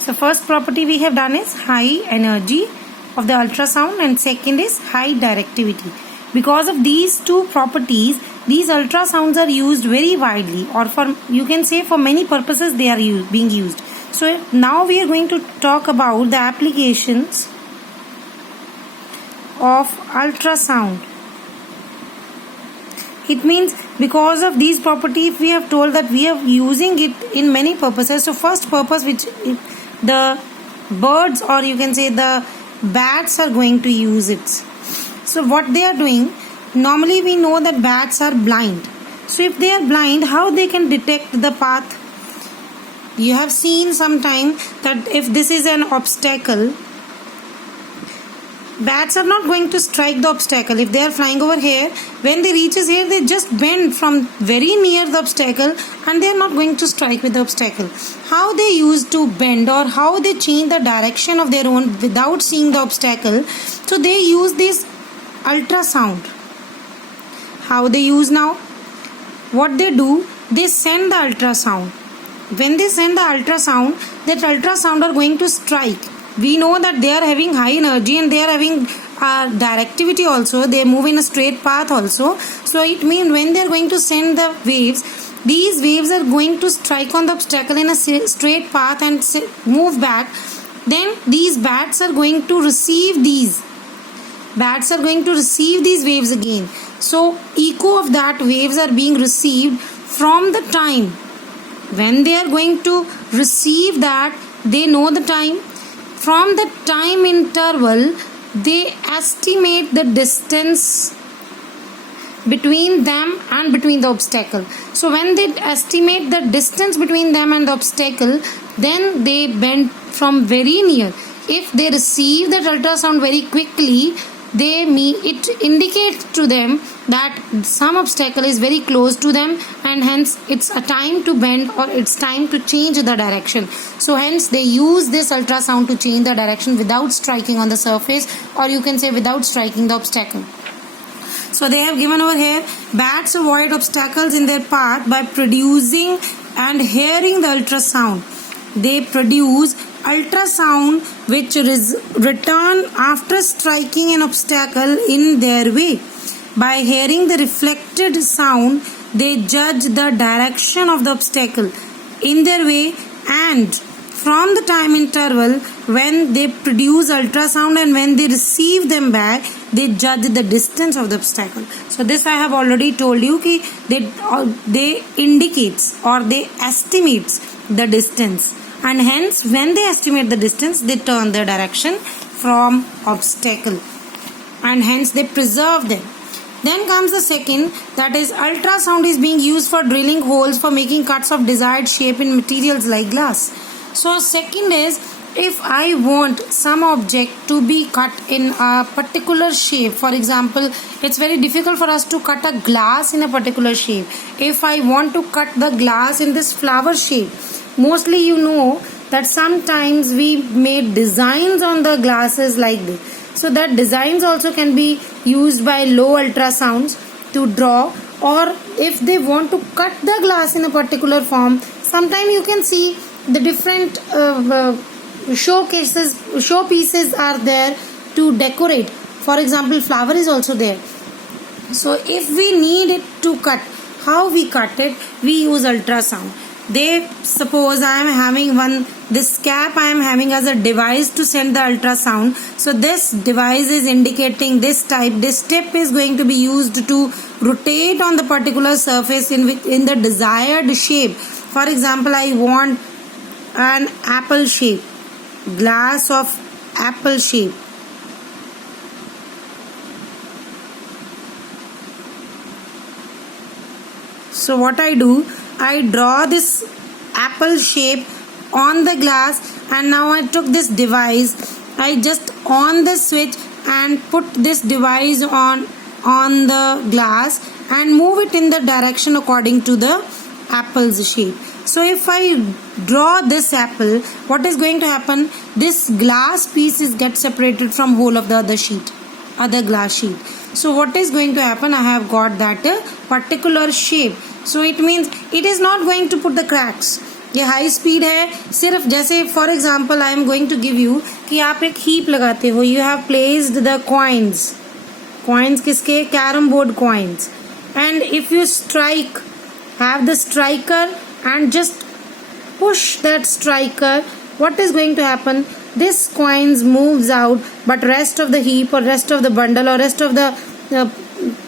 So first property we have done is high energy of the ultrasound, and second is high directivity. Because of these two properties, these ultrasounds are used very widely, or for, you can say, for many purposes they are being used. So now we are going to talk about the applications of ultrasound. It means because of these properties we have told that we are using it in many purposes. So first purpose, which the birds, or you can say the bats, are going to use it. So what they are doing, normally we know that bats are blind. So if they are blind, how they can detect the path? You have seen sometime that if this is an obstacle, bats are not going to strike the obstacle. If they are flying over here, when they reaches here, they just bend from very near the obstacle and they are not going to strike with the obstacle. How they used to bend, or how they change the direction of their own without seeing the obstacle? So they use this ultrasound. How they use now? What they do, they send the ultrasound. When they send the ultrasound, that ultrasound are going to strike. We know that they are having high energy and they are having directivity also. They move in a straight path also. So it means when they are going to send the waves, these waves are going to strike on the obstacle in a straight path and move back. Then these bats are going to receive these. Bats are going to receive these waves again. So echo of that waves are being received from the time. When they are going to receive that, they know the time. From the time interval, they estimate the distance between them and between the obstacle. So when they estimate the distance between them and the obstacle, then they bend from very near. If they receive that ultrasound very quickly, it indicates to them that some obstacle is very close to them, and hence it's a time to bend, or it's time to change the direction. So hence they use this ultrasound to change the direction without striking on the surface, or you can say without striking the obstacle. So they have given over here, bats avoid obstacles in their path by producing and hearing the ultrasound. They produce ultrasound which return after striking an obstacle in their way. By hearing the reflected sound, they judge the direction of the obstacle in their way, and from the time interval when they produce ultrasound and when they receive them back, they judge the distance of the obstacle. So this I have already told you, they indicates or they estimates the distance, and hence when they estimate the distance, they turn the direction from obstacle, and hence they preserve them. Then comes the second, that is ultrasound is being used for drilling holes for making cuts of desired shape in materials like glass. So second is, if I want some object to be cut in a particular shape, for example, it's very difficult for us to cut a glass in a particular shape. If I want to cut the glass in this flower shape, mostly you know that sometimes we made designs on the glasses like this. So that designs also can be used by low ultrasounds to draw, or if they want to cut the glass in a particular form, sometimes you can see the different showpieces are there to decorate. For example, flower is also there. So if we need it to cut, how we cut it? We use ultrasound. Suppose I am having this cap I am having as a device to send the ultrasound. So this device is indicating this type. This tip is going to be used to rotate on the particular surface in the desired shape. For example, I want an apple shape, glass of apple shape. So what I do, I draw this apple shape on the glass, and now I took this device, I just on the switch and put this device on the glass and move it in the direction according to the apple's shape. So if I draw this apple, what is going to happen? This glass piece gets separated from whole of the other glass sheet. So what is going to happen? I have got that particular shape. So it means it is not going to put the cracks. ये high speed है। सिर्फ जैसे for example I am going to give you कि आप एक heap लगाते हो, you have placed the coins, coins किसके, carrom board coins, and if you strike, have the striker and just push that striker, what is going to happen? This coins moves out, but rest of the heap or rest of the bundle or rest of the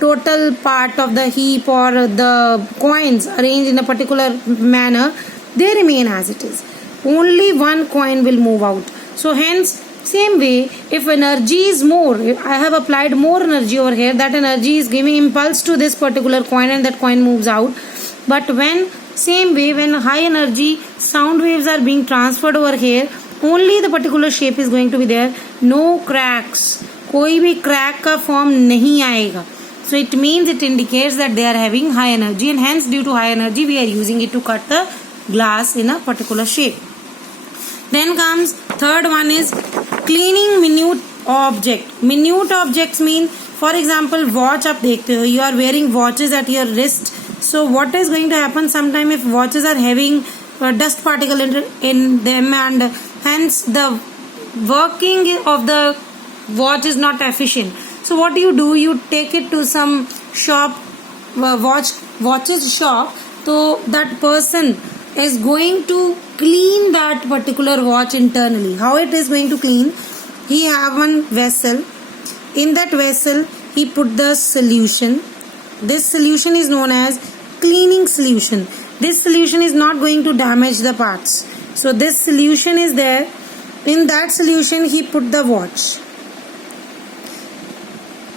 total part of the heap or the coins arranged in a particular manner, they remain as it is. Only one coin will move out. So hence, same way, if energy is more, if I have applied more energy over here, that energy is giving impulse to this particular coin and that coin moves out. But when same way, when high energy sound waves are being transferred over here, only the particular shape is going to be there, no cracks, कोई भी crack का form नहीं आएगा. So it means, it indicates that they are having high energy, and hence due to high energy we are using it to cut the glass in a particular shape. Then comes third one is cleaning minute object. Minute objects mean, for example, watch आप देखते हो, you are wearing watches at your wrist. So what is going to happen sometime if watches are having dust particle in them, and hence the working of the watch is not efficient. So what do? You take it to some shop, watches shop. So that person is going to clean that particular watch internally. How it is going to clean? He have one vessel. In that vessel he put the solution. This solution is known as cleaning solution. This solution is not going to damage the parts. So this solution is there. In that solution he put the watch.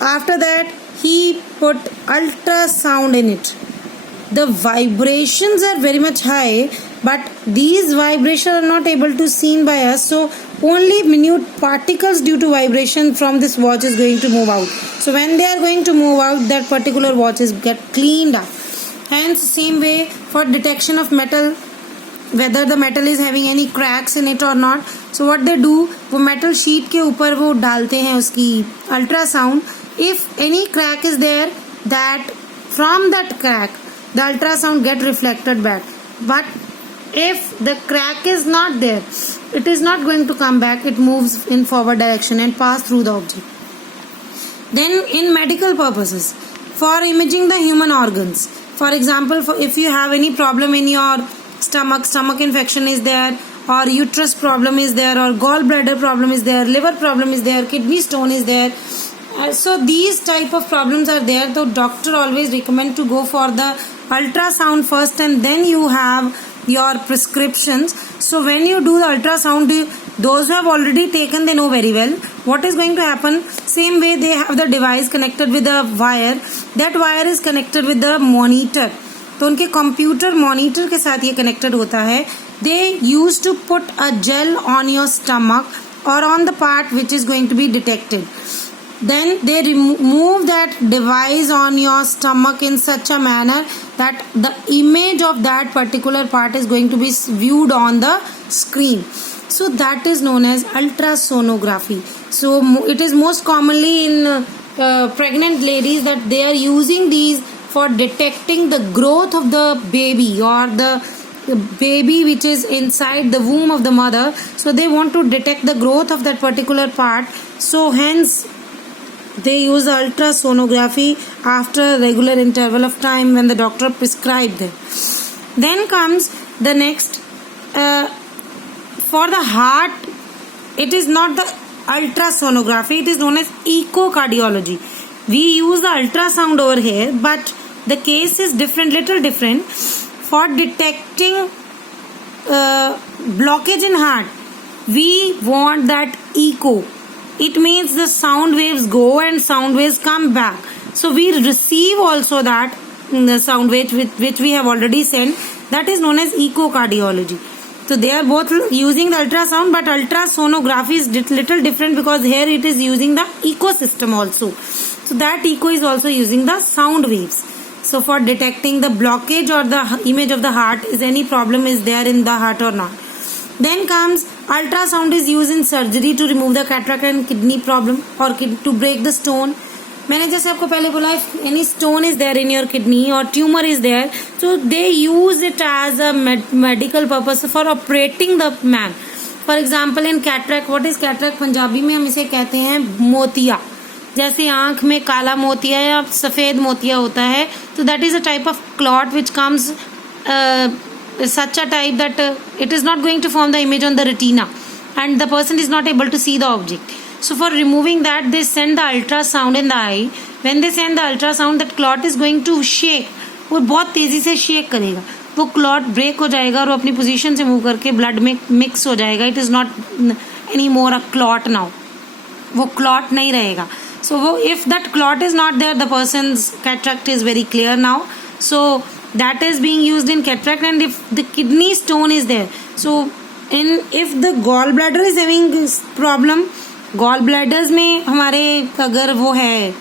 After that he put ultrasound in it. The vibrations are very much high, but these vibrations are not able to seen by us. So only minute particles due to vibration from this watch is going to move out. So when they are going to move out, that particular watch is get cleaned up. Hence same way for detection of metal, whether the metal is having any cracks in it or not. So what they do, वो metal sheet के ऊपर वो डालते हैं उसकी ultrasound. If any crack is there, that from that crack the ultrasound get reflected back. But if the crack is not there, it is not going to come back. It moves in forward direction and pass through the object. Then in medical purposes, for imaging the human organs, for example, if you have any problem in your stomach infection is there, or uterus problem is there, or gallbladder problem is there, liver problem is there, kidney stone is there. So these type of problems are there. So doctor always recommend to go for the ultrasound first, and then you have your prescriptions. So when you do the ultrasound, those who have already taken, they know very well what is going to happen. Same way, they have the device connected with a wire. That wire is connected with the monitor. तो उनके computer monitor के साथ ये connected होता है. They used to put a gel on your stomach or on the part which is going to be detected. Then they remove that device on your stomach in such a manner that the image of that particular part is going to be viewed on the screen. So that is known as ultrasonography. So it is most commonly in pregnant ladies that they are using these for detecting the growth of the baby or the baby which is inside the womb of the mother. So they want to detect the growth of that particular part. So hence they use ultrasonography after a regular interval of time when the doctor prescribed them. Then comes the next. For the heart, it is not the ultrasonography. It is known as echocardiology. We use the ultrasound over here, but the case is different, little different. For detecting blockage in heart, we want that echo. It means the sound waves go and sound waves come back. So we receive also that the sound wave which we have already sent. That is known as echocardiology. So they are both using the ultrasound, but ultrasonography is little different because here it is using the ecosystem also. So that echo is also using the sound waves. So for detecting the blockage or the image of the heart, is any problem is there in the heart or not. Then comes ultrasound is used in surgery to remove the cataract and kidney problem or to break the stone. मैंने जैसे आपको पहले बोला, if any stone is there in your kidney or tumor is there, so they use it as a medical purpose for operating the man. For example, in cataract, what is cataract? Punjabi में हम इसे कहते हैं मोतिया. जैसे आंख में काला मोतिया या सफेद मोतिया होता है, तो that is a type of clot which comes such a type that it is not going to form the image on the retina and the person is not able to see the object. So for removing that, they send the ultrasound in the eye. When they send the ultrasound, that clot is going to shake. वो बहुत तेजी से shake करेगा, वो clot break हो जाएगा और वो अपनी पोजीशन से मूव करके ब्लड में मिक्स हो जाएगा. It is not any more a clot now, वो क्लॉट नहीं रहेगा. सो वो if that clot is not there, the person's cataract is very clear now. So that is being used in cataract. And if the kidney stone is there, so if the gallbladder is having problem, gall bladders में हमारे अगर वो है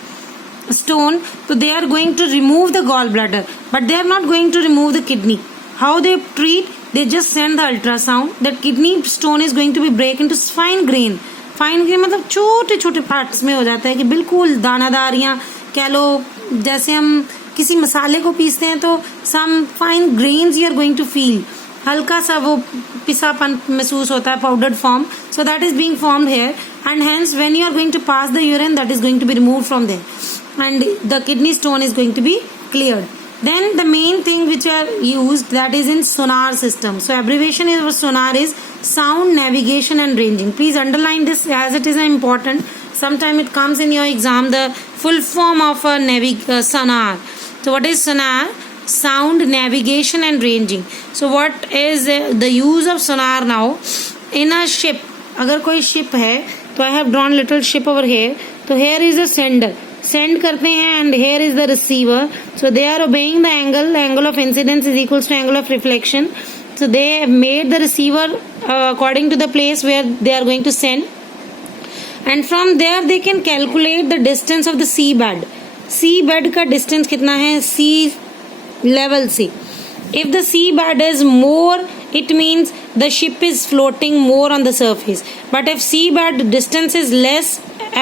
stone, तो they are going to remove the gall bladder, but they are not going to remove the kidney. How they treat? They just send the ultrasound that kidney stone is going to be break into fine grain. Fine grain मतलब छोटे छोटे parts में हो जाता है कि बिल्कुल दानादार, या कह लो जैसे हम किसी मसाले को पीसते हैं तो some fine grains you are going to feel. हल्का सा वो पिसापन महसूस होता है, powdered form. So that is being formed here, and hence when you are going to pass the urine, that is going to be removed from there and the kidney stone is going to be cleared. Then the main thing which are used, that is in sonar system. So abbreviation is for sonar is sound navigation and ranging. Please underline this as it is important. Sometime it comes in your exam, the full form of a sonar. So what is sonar? Sound navigation and ranging. So what is the use of sonar now? In a ship, अगर कोई ship है तो I have drawn little ship over here. तो here is the sender, send करते हैं, and here is the receiver. So they are obeying the angle of incidence is equals to angle of reflection. So they made the receiver according to the place where they are going to send, and from there they can calculate the distance of the sea bed. Sea bed का distance कितना है सी level से. If the sea bed is more, it means the ship is floating more on the surface. But if sea bed distance is less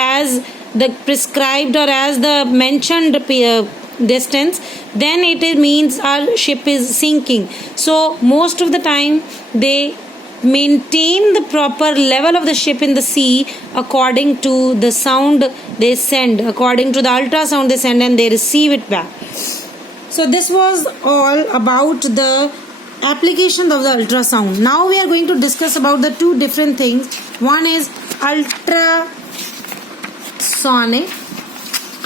as the prescribed or as the mentioned distance, then it means our ship is sinking. So most of the time they maintain the proper level of the ship in the sea according to the sound they send, according to the ultrasound they send, and they receive it back. So this was all about the application of the ultrasound. Now we are going to discuss about the two different things. One is ultrasonic,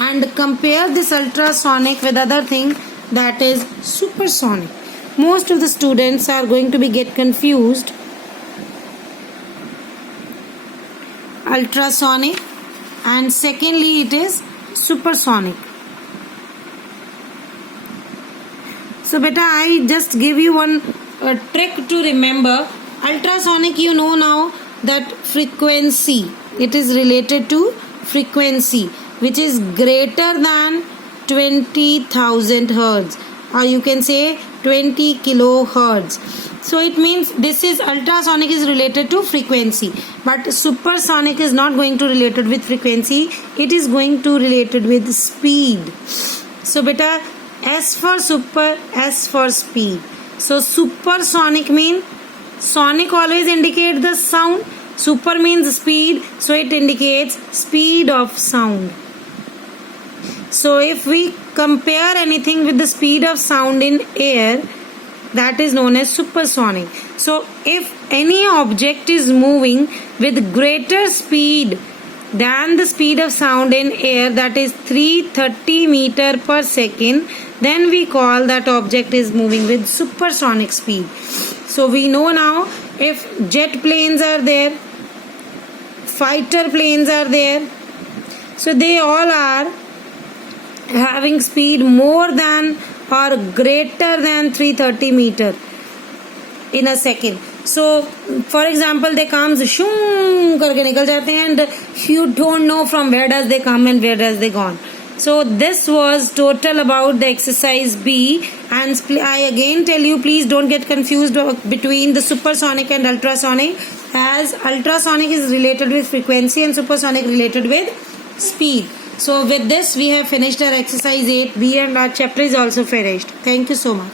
and compare this ultrasonic with other thing, that is supersonic. Most of the students are going to be get confused. Ultrasonic, and secondly it is supersonic. So beta, I just give you one trick to remember. Ultrasonic, you know now that frequency, it is related to frequency which is greater than 20,000 hertz, or you can say 20 kilohertz. So it means this is ultrasonic is related to frequency, but supersonic is not going to related with frequency, it is going to related with speed. So beta, S for super, S for speed. So supersonic means sonic always indicate the sound, super means speed, so it indicates speed of sound. So if we compare anything with the speed of sound in air, that is known as supersonic. So if any object is moving with greater speed than the speed of sound in air, that is 330 meter per second, then we call that object is moving with supersonic speed. So we know now, if jet planes are there, fighter planes are there, so they all are having speed more than or greater than 330 meter in a second. So for example, they comes shoo करके निकल जाते हैं, and you don't know from where does they come and where does they gone. So this was total about the exercise B, and I again tell you, please don't get confused between the supersonic and ultrasonic, as ultrasonic is related with frequency and supersonic related with speed. So with this we have finished our exercise 8B and our chapter is also finished. Thank you so much.